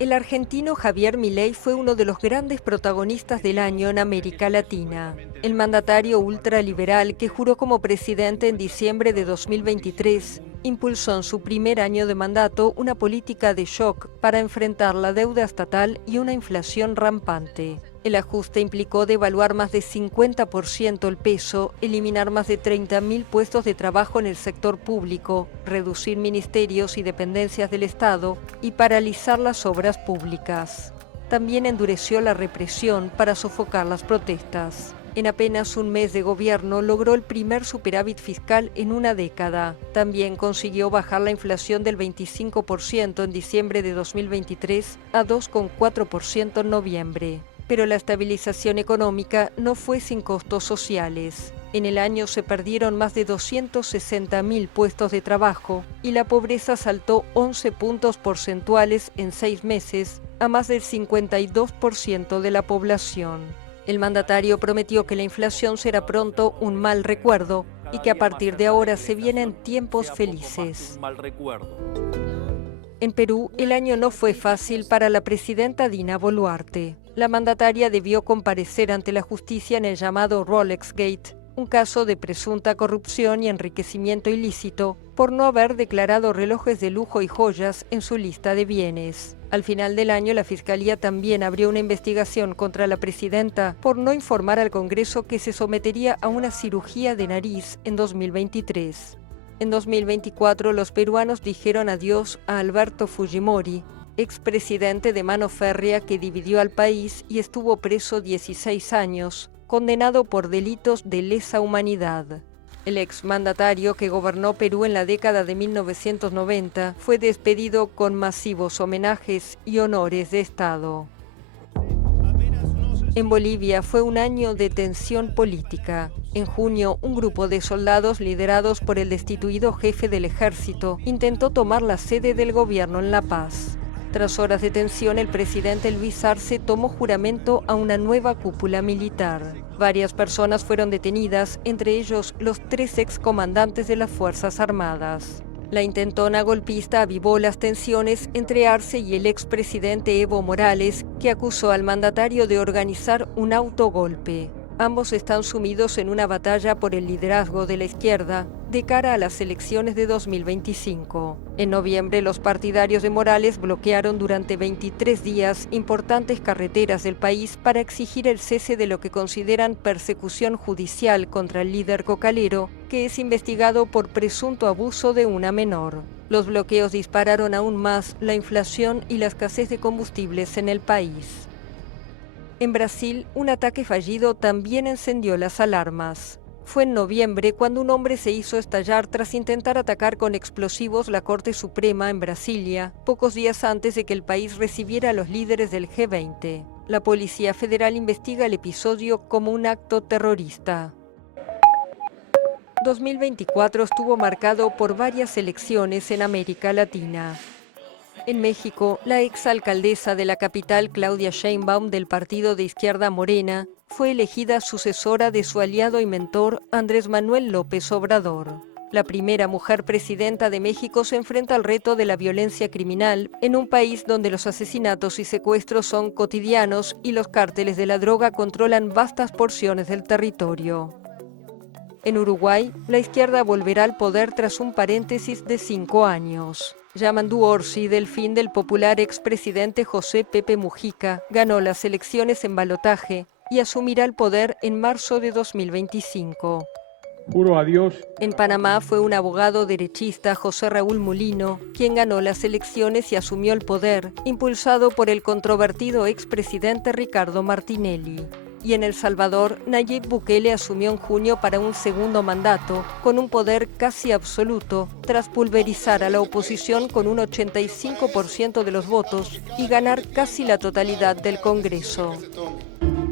El argentino Javier Milei fue uno de los grandes protagonistas del año en América Latina. El mandatario ultraliberal que juró como presidente en diciembre de 2023 impulsó en su primer año de mandato una política de shock para enfrentar la deuda estatal y una inflación rampante. El ajuste implicó devaluar más de 50% el peso, eliminar más de 30.000 puestos de trabajo en el sector público, reducir ministerios y dependencias del Estado y paralizar las obras públicas. También endureció la represión para sofocar las protestas. En apenas un mes de gobierno logró el primer superávit fiscal en una década. También consiguió bajar la inflación del 25% en diciembre de 2023 a 2,4% en noviembre. Pero la estabilización económica no fue sin costos sociales. En el año se perdieron más de 260.000 puestos de trabajo y la pobreza saltó 11 puntos porcentuales en 6 meses a más del 52% de la población. El mandatario prometió que la inflación será pronto un mal recuerdo y que a partir de ahora se vienen tiempos felices. En Perú, el año no fue fácil para la presidenta Dina Boluarte. La mandataria debió comparecer ante la justicia en el llamado Rolex Gate, un caso de presunta corrupción y enriquecimiento ilícito por no haber declarado relojes de lujo y joyas en su lista de bienes. Al final del año, la Fiscalía también abrió una investigación contra la presidenta por no informar al Congreso que se sometería a una cirugía de nariz en 2023. En 2024, los peruanos dijeron adiós a Alberto Fujimori, expresidente de mano férrea que dividió al país y estuvo preso 16 años, condenado por delitos de lesa humanidad. El exmandatario que gobernó Perú en la década de 1990 fue despedido con masivos homenajes y honores de Estado. En Bolivia fue un año de tensión política. En junio, un grupo de soldados liderados por el destituido jefe del ejército intentó tomar la sede del gobierno en La Paz. Tras horas de tensión, el presidente Luis Arce tomó juramento a una nueva cúpula militar. Varias personas fueron detenidas, entre ellos los 3 excomandantes de las Fuerzas Armadas. La intentona golpista avivó las tensiones entre Arce y el expresidente Evo Morales, que acusó al mandatario de organizar un autogolpe. Ambos están sumidos en una batalla por el liderazgo de la izquierda de cara a las elecciones de 2025. En noviembre, los partidarios de Morales bloquearon durante 23 días importantes carreteras del país para exigir el cese de lo que consideran persecución judicial contra el líder cocalero, que es investigado por presunto abuso de una menor. Los bloqueos dispararon aún más la inflación y la escasez de combustibles en el país. En Brasil, un ataque fallido también encendió las alarmas. Fue en noviembre cuando un hombre se hizo estallar tras intentar atacar con explosivos la Corte Suprema en Brasilia, pocos días antes de que el país recibiera a los líderes del G20. La Policía Federal investiga el episodio como un acto terrorista. 2024 estuvo marcado por varias elecciones en América Latina. En México, la exalcaldesa de la capital, Claudia Sheinbaum, del partido de izquierda Morena, fue elegida sucesora de su aliado y mentor, Andrés Manuel López Obrador. La primera mujer presidenta de México se enfrenta al reto de la violencia criminal en un país donde los asesinatos y secuestros son cotidianos y los cárteles de la droga controlan vastas porciones del territorio. En Uruguay, la izquierda volverá al poder tras un paréntesis de 5 años. Yamandu Orsi, delfín del popular expresidente José Pepe Mujica, ganó las elecciones en balotaje y asumirá el poder en marzo de 2025. Juro a Dios. En Panamá fue un abogado derechista, José Raúl Mulino, quien ganó las elecciones y asumió el poder, impulsado por el controvertido expresidente Ricardo Martinelli. Y en El Salvador, Nayib Bukele asumió en junio para un segundo mandato, con un poder casi absoluto, tras pulverizar a la oposición con un 85% de los votos y ganar casi la totalidad del Congreso.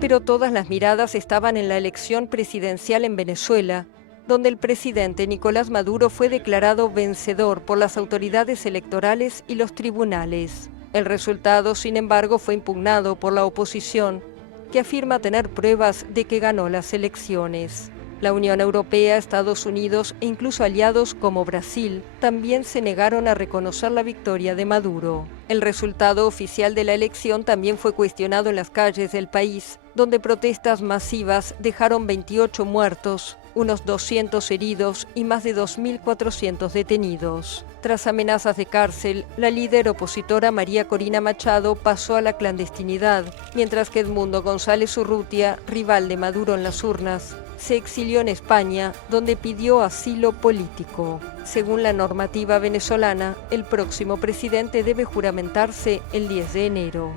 Pero todas las miradas estaban en la elección presidencial en Venezuela, donde el presidente Nicolás Maduro fue declarado vencedor por las autoridades electorales y los tribunales. El resultado, sin embargo, fue impugnado por la oposición, que afirma tener pruebas de que ganó las elecciones. La Unión Europea, Estados Unidos e incluso aliados como Brasil también se negaron a reconocer la victoria de Maduro. El resultado oficial de la elección también fue cuestionado en las calles del país, donde protestas masivas dejaron 28 muertos, unos 200 heridos y más de 2.400 detenidos. Tras amenazas de cárcel, la líder opositora María Corina Machado pasó a la clandestinidad, mientras que Edmundo González Urrutia, rival de Maduro en las urnas, se exilió en España, donde pidió asilo político. Según la normativa venezolana, el próximo presidente debe juramentarse el 10 de enero.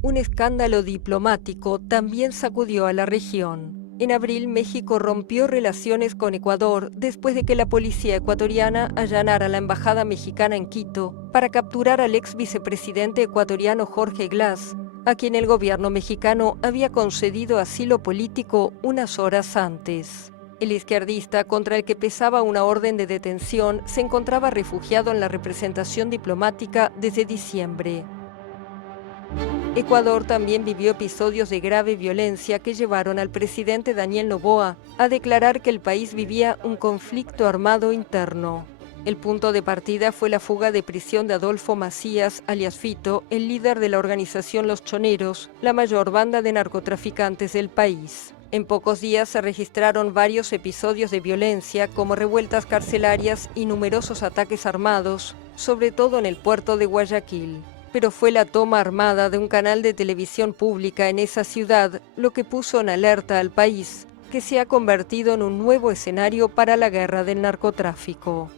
Un escándalo diplomático también sacudió a la región. En abril, México rompió relaciones con Ecuador después de que la policía ecuatoriana allanara la embajada mexicana en Quito para capturar al ex vicepresidente ecuatoriano Jorge Glass, a quien el gobierno mexicano había concedido asilo político unas horas antes. El izquierdista, contra el que pesaba una orden de detención, se encontraba refugiado en la representación diplomática desde diciembre. Ecuador también vivió episodios de grave violencia que llevaron al presidente Daniel Noboa a declarar que el país vivía un conflicto armado interno. El punto de partida fue la fuga de prisión de Adolfo Macías, alias Fito, el líder de la organización Los Choneros, la mayor banda de narcotraficantes del país. En pocos días se registraron varios episodios de violencia, como revueltas carcelarias y numerosos ataques armados, sobre todo en el puerto de Guayaquil. Pero fue la toma armada de un canal de televisión pública en esa ciudad lo que puso en alerta al país, que se ha convertido en un nuevo escenario para la guerra del narcotráfico.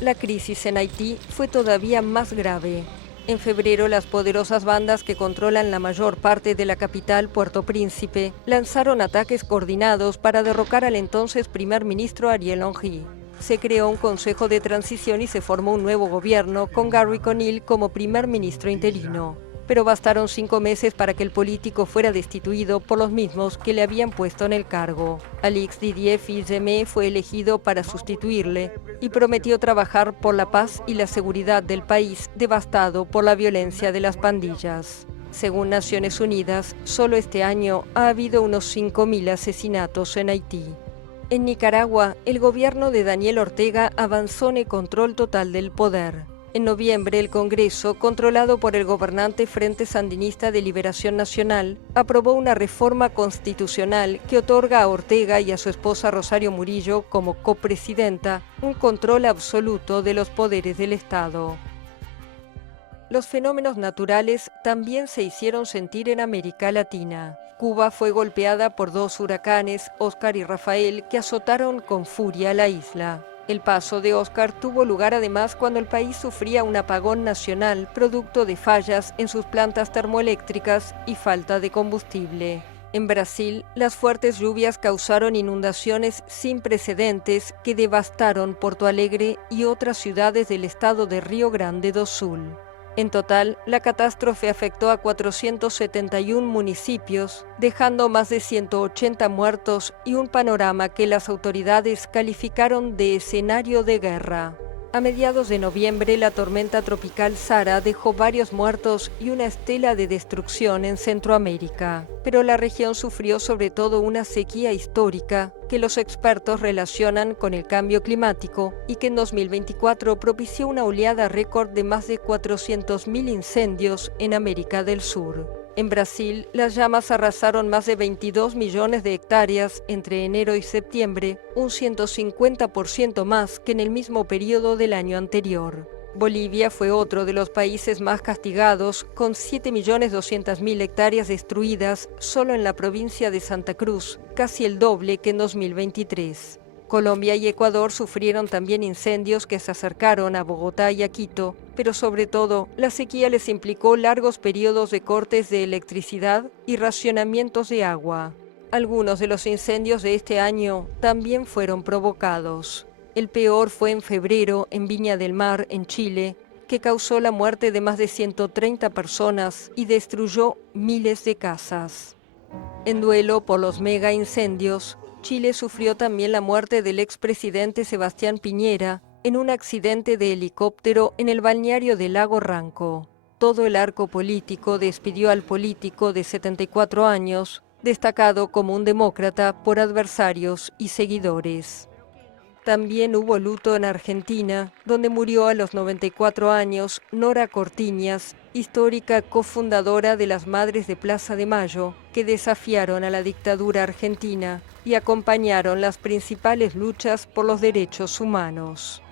La crisis en Haití fue todavía más grave. En febrero, las poderosas bandas que controlan la mayor parte de la capital, Puerto Príncipe, lanzaron ataques coordinados para derrocar al entonces primer ministro Ariel Henry. Se creó un consejo de transición y se formó un nuevo gobierno con Gary Conille como primer ministro interino. Pero bastaron 5 meses para que el político fuera destituido por los mismos que le habían puesto en el cargo. Alix Didier Fils-Aimé fue elegido para sustituirle y prometió trabajar por la paz y la seguridad del país devastado por la violencia de las pandillas. Según Naciones Unidas, solo este año ha habido unos 5.000 asesinatos en Haití. En Nicaragua, el gobierno de Daniel Ortega avanzó en el control total del poder. En noviembre, el Congreso, controlado por el gobernante Frente Sandinista de Liberación Nacional, aprobó una reforma constitucional que otorga a Ortega y a su esposa Rosario Murillo, como copresidenta, un control absoluto de los poderes del Estado. Los fenómenos naturales también se hicieron sentir en América Latina. Cuba fue golpeada por 2 huracanes, Óscar y Rafael, que azotaron con furia la isla. El paso de Óscar tuvo lugar además cuando el país sufría un apagón nacional producto de fallas en sus plantas termoeléctricas y falta de combustible. En Brasil, las fuertes lluvias causaron inundaciones sin precedentes que devastaron Porto Alegre y otras ciudades del estado de Río Grande do Sul. En total, la catástrofe afectó a 471 municipios, dejando más de 180 muertos y un panorama que las autoridades calificaron de escenario de guerra. A mediados de noviembre, la tormenta tropical Sara dejó varios muertos y una estela de destrucción en Centroamérica. Pero la región sufrió sobre todo una sequía histórica que los expertos relacionan con el cambio climático y que en 2024 propició una oleada récord de más de 400.000 incendios en América del Sur. En Brasil, las llamas arrasaron más de 22 millones de hectáreas entre enero y septiembre, un 150% más que en el mismo periodo del año anterior. Bolivia fue otro de los países más castigados, con 7.200.000 hectáreas destruidas solo en la provincia de Santa Cruz, casi el doble que en 2023. Colombia y Ecuador sufrieron también incendios que se acercaron a Bogotá y a Quito, pero sobre todo, la sequía les implicó largos periodos de cortes de electricidad y racionamientos de agua. Algunos de los incendios de este año también fueron provocados. El peor fue en febrero en Viña del Mar, en Chile, que causó la muerte de más de 130 personas y destruyó miles de casas. En duelo por los mega incendios, Chile sufrió también la muerte del expresidente Sebastián Piñera en un accidente de helicóptero en el balneario del lago Ranco. Todo el arco político despidió al político de 74 años, destacado como un demócrata por adversarios y seguidores. También hubo luto en Argentina, donde murió a los 94 años Nora Cortiñas, histórica cofundadora de las Madres de Plaza de Mayo, que desafiaron a la dictadura argentina y acompañaron las principales luchas por los derechos humanos.